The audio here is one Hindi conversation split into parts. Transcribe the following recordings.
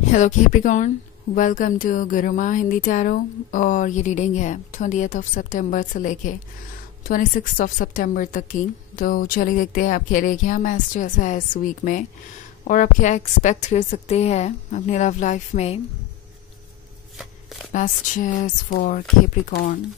Hello Capricorn, welcome to Guruma Hindi tarot. और ये रीडिंग है 20th ऑफ सितंबर से लेके 26th ऑफ सितंबर तक की। तो चलिए देखते हैं आपके लिए क्या मैसेज है इस वीक में और आप क्या एक्सपेक्ट कर सकते हैं अपनी लव लाइफ में। Messages for Capricorn.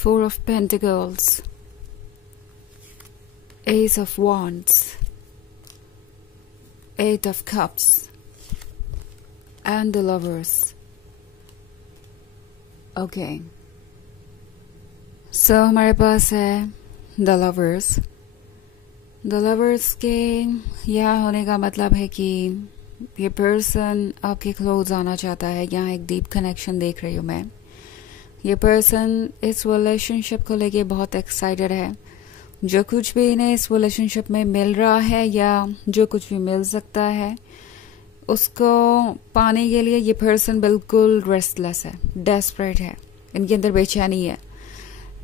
Four of Pentacles, Ace of Wands, Eight of Cups, and the Lovers. Okay. So हमारे पास है The Lovers. The Lovers के यहाँ होने का मतलब है कि ये पर्सन आपके क्लोज आना चाहता है। यहाँ एक डीप कनेक्शन देख रही हूँ मैं। ये पर्सन इस रिलेशनशिप को लेके बहुत एक्साइटेड है। जो कुछ भी इन्हें इस रिलेशनशिप में मिल रहा है या जो कुछ भी मिल सकता है उसको पाने के लिए ये पर्सन बिल्कुल रेस्टलेस है, डेस्परेट है, इनके अंदर बेचैनी है।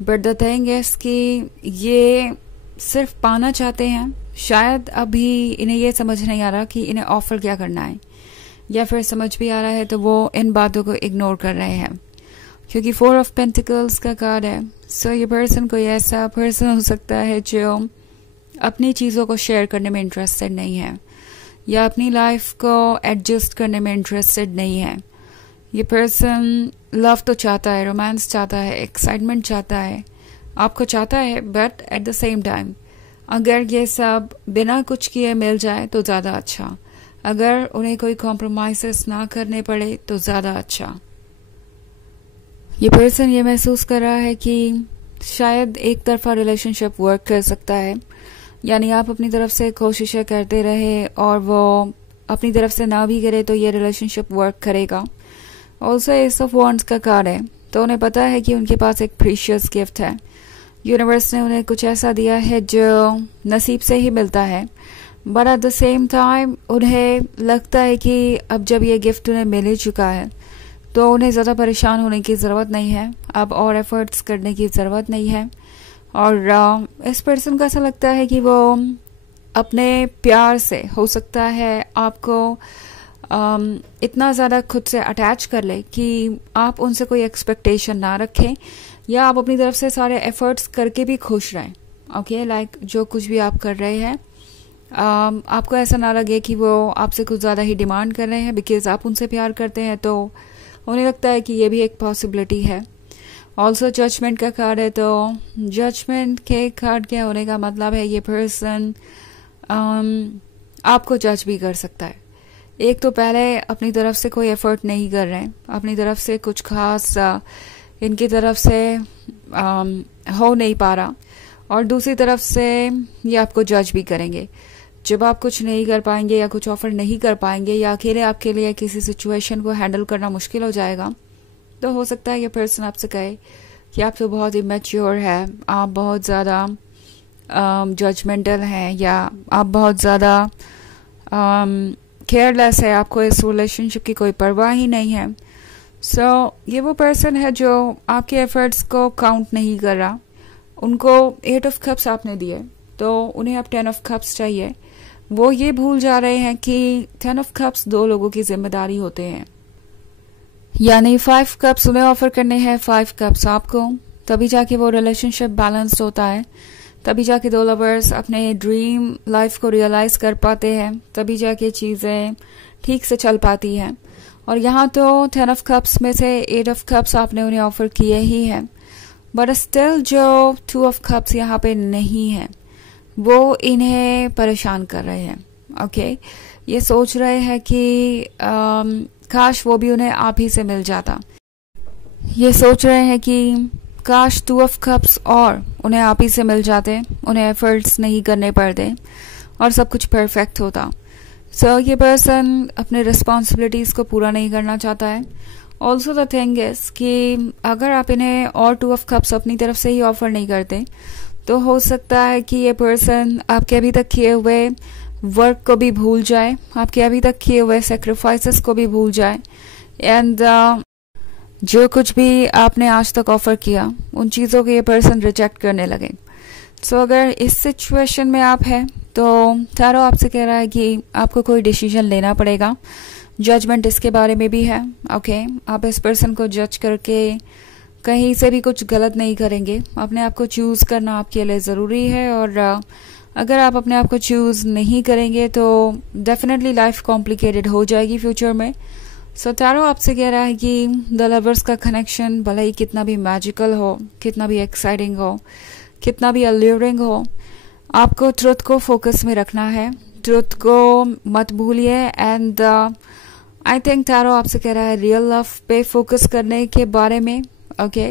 बट द थिंग इज कि ये सिर्फ पाना चाहते हैं। शायद अभी इन्हें ये समझ नहीं आ रहा कि इन्हें ऑफर क्या करना है, या फिर समझ भी आ रहा है तो वो इन बातों को इग्नोर कर रहे हैं क्योंकि फोर ऑफ पेंटिकल्स का कार्ड है। सो ये पर्सन कोई ऐसा पर्सन हो सकता है जो अपनी चीज़ों को शेयर करने में इंटरेस्टेड नहीं है या अपनी लाइफ को एडजस्ट करने में इंटरेस्टेड नहीं है। ये पर्सन लव तो चाहता है, रोमांस चाहता है, एक्साइटमेंट चाहता है, आपको चाहता है, but at the same time अगर ये सब बिना कुछ किए मिल जाए तो ज़्यादा अच्छा। अगर उन्हें कोई कॉम्प्रोमाइज़ ना करने पड़े तो ज़्यादा अच्छा। ये पर्सन ये महसूस कर रहा है कि शायद एक तरफा रिलेशनशिप वर्क कर सकता है, यानी आप अपनी तरफ से कोशिशें करते रहे और वो अपनी तरफ से ना भी करे तो ये रिलेशनशिप वर्क करेगा। ऑल्सो एस ऑफ वॉन्ड्स का कार्ड है, तो उन्हें पता है कि उनके पास एक प्रीशियस गिफ्ट है। यूनिवर्स ने उन्हें कुछ ऐसा दिया है जो नसीब से ही मिलता है, but at the same time उन्हें लगता है कि अब जब ये गिफ्ट उन्हें मिल ही चुका है तो उन्हें ज़्यादा परेशान होने की ज़रूरत नहीं है, अब और एफर्ट्स करने की ज़रूरत नहीं है। और इस पर्सन को ऐसा लगता है कि वो अपने प्यार से हो सकता है आपको इतना ज़्यादा खुद से अटैच कर ले कि आप उनसे कोई एक्सपेक्टेशन ना रखें या आप अपनी तरफ से सारे एफर्ट्स करके भी खुश रहें। ओके, लाइक जो कुछ भी आप कर रहे हैं आपको ऐसा ना लगे कि वो आपसे कुछ ज़्यादा ही डिमांड कर रहे हैं बिकॉज आप उनसे प्यार करते हैं। तो उन्हें लगता है कि ये भी एक पॉसिबिलिटी है। ऑल्सो जजमेंट का कार्ड है, तो जजमेंट के कार्ड के होने का मतलब है ये पर्सन आपको जज भी कर सकता है। एक तो पहले अपनी तरफ से कोई एफर्ट नहीं कर रहे हैं, अपनी तरफ से कुछ खास इनकी तरफ से हो नहीं पा रहा, और दूसरी तरफ से ये आपको जज भी करेंगे। जब आप कुछ नहीं कर पाएंगे या कुछ ऑफर नहीं कर पाएंगे या अकेले आपके लिए किसी सिचुएशन को हैंडल करना मुश्किल हो जाएगा तो हो सकता है ये पर्सन आपसे कहे कि आप तो बहुत इमेच्योर है, आप बहुत ज़्यादा जजमेंटल हैं या आप बहुत ज़्यादा केयरलेस है, आपको इस रिलेशनशिप की कोई परवाह ही नहीं है। सो ये वो पर्सन है जो आपके एफर्ट्स को काउंट नहीं कर रहा। उनको 8 ऑफ कप्स आपने दिए तो उन्हें अब 10 ऑफ कप्स चाहिए। वो ये भूल जा रहे हैं कि 10 ऑफ कप्स 2 लोगों की जिम्मेदारी होते हैं, यानी 5 कप्स उन्हें ऑफर करने हैं, 5 कप्स आपको। तभी जाके वो रिलेशनशिप बैलेंस्ड होता है, तभी जाके 2 लवर्स अपने ड्रीम लाइफ को रियलाइज कर पाते हैं, तभी जाके चीज़ें ठीक से चल पाती हैं। और यहाँ तो 10 ऑफ कप्स में से 8 ऑफ कप्स आपने उन्हें ऑफर किए ही हैं, बट स्टिल जो 2 ऑफ कप्स यहाँ पे नहीं है वो इन्हें परेशान कर रहे हैं। ओके, ये सोच रहे हैं कि काश वो भी उन्हें आप ही से मिल जाता। ये सोच रहे हैं कि काश 2 ऑफ कप्स और उन्हें आप ही से मिल जाते, उन्हें एफर्ट्स नहीं करने पड़ते और सब कुछ परफेक्ट होता। सो ये पर्सन अपने रिस्पॉन्सिबिलिटीज़ को पूरा नहीं करना चाहता है। ऑल्सो द थिंग इज कि अगर आप इन्हें और 2 ऑफ कप्स अपनी तरफ से ही ऑफर नहीं करते तो हो सकता है कि ये पर्सन आपके अभी तक किए हुए वर्क को भी भूल जाए, आपके अभी तक किए हुए सेक्रीफाइसेस को भी भूल जाए, एंड जो कुछ भी आपने आज तक ऑफर किया उन चीज़ों को ये पर्सन रिजेक्ट करने लगे। सो अगर इस सिचुएशन में आप हैं तो टैरो आपसे कह रहा है कि आपको कोई डिसीजन लेना पड़ेगा। जजमेंट इसके बारे में भी है। ओके, आप इस पर्सन को जज करके कहीं से भी कुछ गलत नहीं करेंगे। अपने आप को चूज़ करना आपके लिए ज़रूरी है, और अगर आप अपने आप को चूज़ नहीं करेंगे तो डेफिनेटली लाइफ कॉम्प्लिकेटेड हो जाएगी फ्यूचर में। सो टैरो आपसे कह रहा है कि द लवर्स का कनेक्शन भले ही कितना भी मैजिकल हो, कितना भी एक्साइटिंग हो, कितना भी अल्यूरिंग हो, आपको ट्रुथ को फोकस में रखना है। ट्रुथ को मत भूलिए। एंड आई थिंक टैरो आपसे कह रहा है रियल लव पे फोकस करने के बारे में। ओके,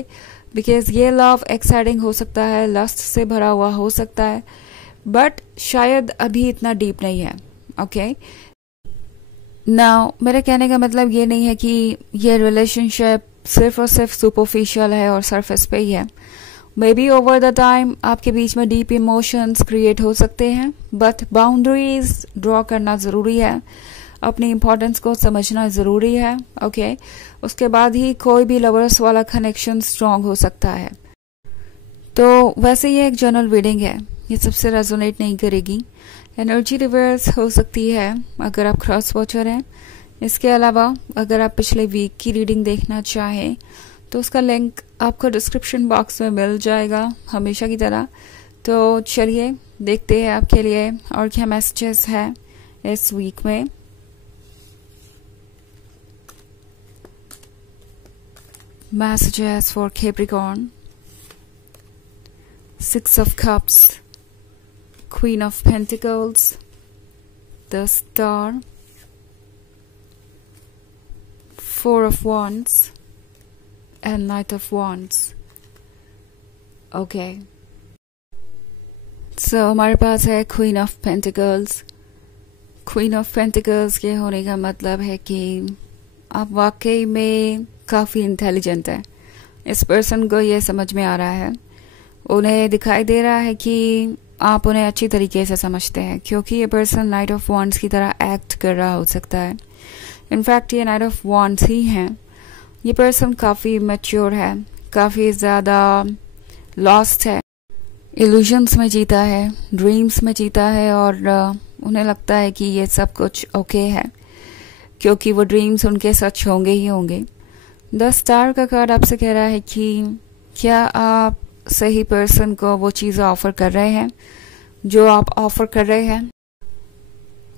बिकॉज ये लव एक्साइटिंग हो सकता है, लस्ट से भरा हुआ हो सकता है, बट शायद अभी इतना डीप नहीं है। ओके, नाउ मेरे कहने का मतलब ये नहीं है कि ये रिलेशनशिप सिर्फ और सिर्फ सुपरफिशियल है और सरफेस पे ही है। May be over the time आपके बीच में डीप इमोशंस क्रिएट हो सकते हैं, बट बाउंड्रीज ड्रॉ करना ज़रूरी है। अपनी इम्पोर्टेंस को समझना ज़रूरी है। ओके, उसके बाद ही कोई भी लवर्स वाला कनेक्शन स्ट्रांग हो सकता है। तो वैसे ये एक जनरल रीडिंग है, ये सबसे रेजोनेट नहीं करेगी। एनर्जी रिवर्स हो सकती है अगर आप क्रॉस वॉचर हैं। इसके अलावा अगर आप पिछले वीक की रीडिंग देखना चाहें तो उसका लिंक आपको डिस्क्रिप्शन बॉक्स में मिल जाएगा हमेशा की तरह। तो चलिए देखते हैं आपके लिए और क्या मैसेजेस है इस वीक में। Messages for Capricorn. 6 of Cups, Queen of Pentacles, the Star, 4 of Wands, and Knight of Wands. Okay. So हमारे पास है Queen of Pentacles. Queen of Pentacles के होने का मतलब है कि आप वाकई में काफ़ी इंटेलिजेंट है। इस पर्सन को ये समझ में आ रहा है, उन्हें दिखाई दे रहा है कि आप उन्हें अच्छी तरीके से समझते हैं, क्योंकि ये पर्सन नाइट ऑफ वॉन्ड्स की तरह एक्ट कर रहा हो सकता है। इनफैक्ट ये नाइट ऑफ वॉन्ड्स ही हैं। ये पर्सन काफ़ी मैच्योर है, काफ़ी ज़्यादा लॉस्ट है, इल्यूजन्स में जीता है, ड्रीम्स में जीता है, और उन्हें लगता है कि ये सब कुछ ओके है क्योंकि वो ड्रीम्स उनके सच होंगे ही होंगे। द स्टार का कार्ड आपसे कह रहा है कि क्या आप सही पर्सन को वो चीज़ें ऑफर कर रहे हैं जो आप ऑफर कर रहे हैं,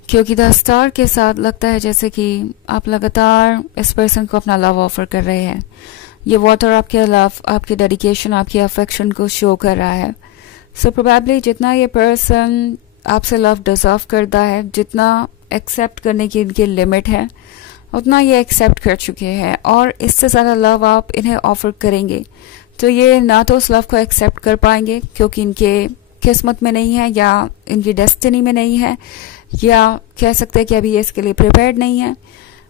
क्योंकि द स्टार के साथ लगता है जैसे कि आप लगातार इस पर्सन को अपना लव ऑफर कर रहे हैं। ये वाटर आपके लव, आपके डेडिकेशन, आपके अफेक्शन को शो कर रहा है। सो प्रोबेबली जितना ये पर्सन आपसे लव डिजर्व करता है, जितना एक्सेप्ट करने की इनकी लिमिट है, उतना ये एक्सेप्ट कर चुके हैं, और इससे ज़्यादा लव आप इन्हें ऑफर करेंगे तो ये ना तो उस लव को एक्सेप्ट कर पाएंगे क्योंकि इनके किस्मत में नहीं है, या इनकी डेस्टिनी में नहीं है, या कह सकते हैं कि अभी ये इसके लिए प्रिपेयर्ड नहीं है,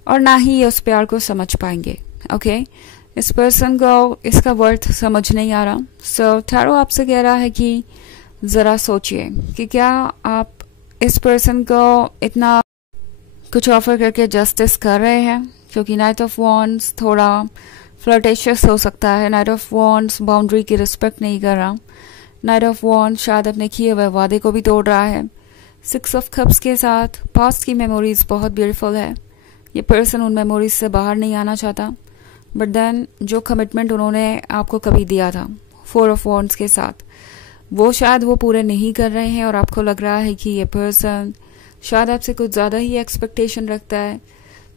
और ना ही ये उस प्यार को समझ पाएंगे। ओके, इस पर्सन को इसका वर्थ समझ नहीं आ रहा। सो टैरो आपसे कह रहा है कि ज़रा सोचिए कि क्या आप इस पर्सन को इतना कुछ ऑफर करके जस्टिस कर रहे हैं, क्योंकि नाइट ऑफ वॉन्ड्स थोड़ा फ्लर्टेशियस हो सकता है। नाइट ऑफ वॉन्ड्स बाउंड्री की रिस्पेक्ट नहीं कर रहा। नाइट ऑफ वॉन्ड्स शायद अपने किए हुए वादे को भी तोड़ रहा है। 6 ऑफ कप्स के साथ पास्ट की मेमोरीज बहुत ब्यूटीफुल है। ये पर्सन उन मेमोरीज से बाहर नहीं आना चाहता, बट देन जो कमिटमेंट उन्होंने आपको कभी दिया था 4 ऑफ वॉन्ड्स के साथ, वो शायद वो पूरे नहीं कर रहे हैं, और आपको लग रहा है कि ये पर्सन शायद आपसे कुछ ज़्यादा ही एक्सपेक्टेशन रखता है।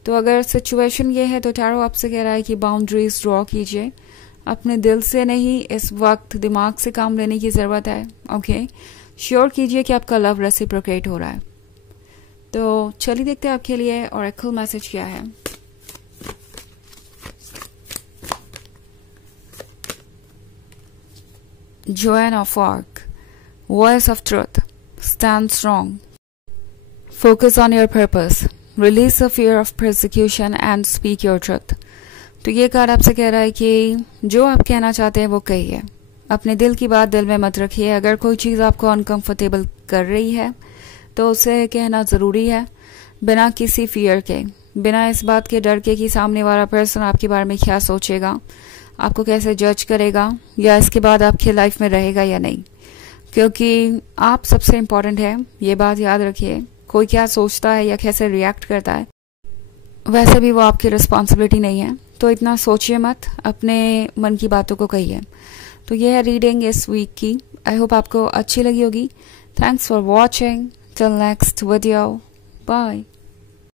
तो अगर सिचुएशन ये है तो टैरो आपसे कह रहा है कि बाउंड्रीज ड्रॉ कीजिए। अपने दिल से नहीं, इस वक्त दिमाग से काम लेने की ज़रूरत है। ओके, श्योर कीजिए कि आपका लव रेसिप्रोकेट हो रहा है। तो चलिए देखते हैं आपके लिए ऑरेकल मैसेज क्या है। Joan of Arc, Voice of Truth, stand strong. Focus on your purpose. Release the fear of persecution and speak your truth. तो ये कार्ड आपसे कह रहा है कि जो आप कहना चाहते हैं वो कहिए। अपने दिल की बात दिल में मत रखिए। अगर कोई चीज़ आपको अनकंफर्टेबल कर रही है तो उसे कहना ज़रूरी है, बिना किसी फियर के। बिना इस बात के डर के कि सामने वाला पर्सन आपके बारे में क्या सोचेगा, आपको कैसे जज करेगा, या इसके बाद आपके लाइफ में रहेगा या नहीं। क्योंकि आप सबसे इम्पोर्टेंट है, ये बात याद रखिए। कोई क्या सोचता है या कैसे रिएक्ट करता है, वैसे भी वो आपकी रिस्पॉन्सिबिलिटी नहीं है। तो इतना सोचिए मत, अपने मन की बातों को कहिए। तो ये है रीडिंग इस वीक की। आई होप आपको अच्छी लगी होगी। Thanks for watching. Till next video, bye.